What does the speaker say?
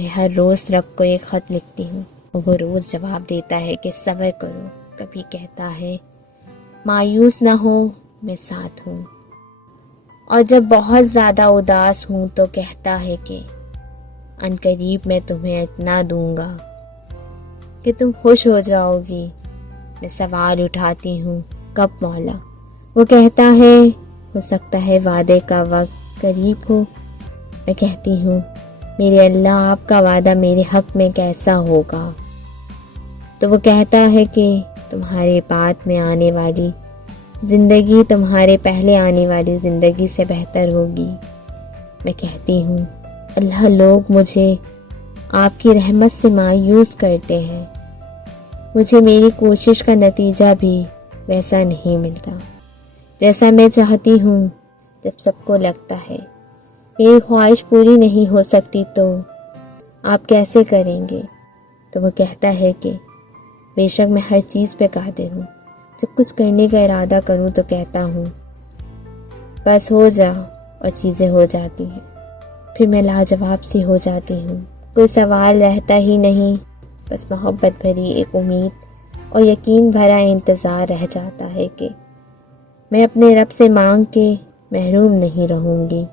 میں ہر روز رب کو ایک خط لکھتی ہوں اور وہ روز جواب دیتا ہے کہ صبر کرو. کبھی کہتا ہے مایوس نہ ہو، میں ساتھ ہوں. اور جب بہت زیادہ اداس ہوں تو کہتا ہے کہ عنقریب میں تمہیں اتنا دوں گا کہ تم خوش ہو جاؤ گی. میں سوال اٹھاتی ہوں کب مولا؟ وہ کہتا ہے ہو سکتا ہے وعدے کا وقت قریب ہو. میں کہتی ہوں میرے اللہ، آپ کا وعدہ میرے حق میں کیسا ہوگا؟ تو وہ کہتا ہے کہ تمہارے بعد میں آنے والی زندگی تمہارے پہلے آنے والی زندگی سے بہتر ہوگی. میں کہتی ہوں اللہ، لوگ مجھے آپ کی رحمت سے مایوس کرتے ہیں. مجھے میری کوشش کا نتیجہ بھی ویسا نہیں ملتا جیسا میں چاہتی ہوں. جب سب کو لگتا ہے میری خواہش پوری نہیں ہو سکتی تو آپ کیسے کریں گے؟ تو وہ کہتا ہے کہ بے شک میں ہر چیز پہ قادر ہوں. جب کچھ کرنے کا ارادہ کروں تو کہتا ہوں بس ہو جا، اور چیزیں ہو جاتی ہیں. پھر میں لاجواب سی ہو جاتی ہوں. کوئی سوال رہتا ہی نہیں، بس محبت بھری ایک امید اور یقین بھرا انتظار رہ جاتا ہے کہ میں اپنے رب سے مانگ کے محروم نہیں رہوں گی.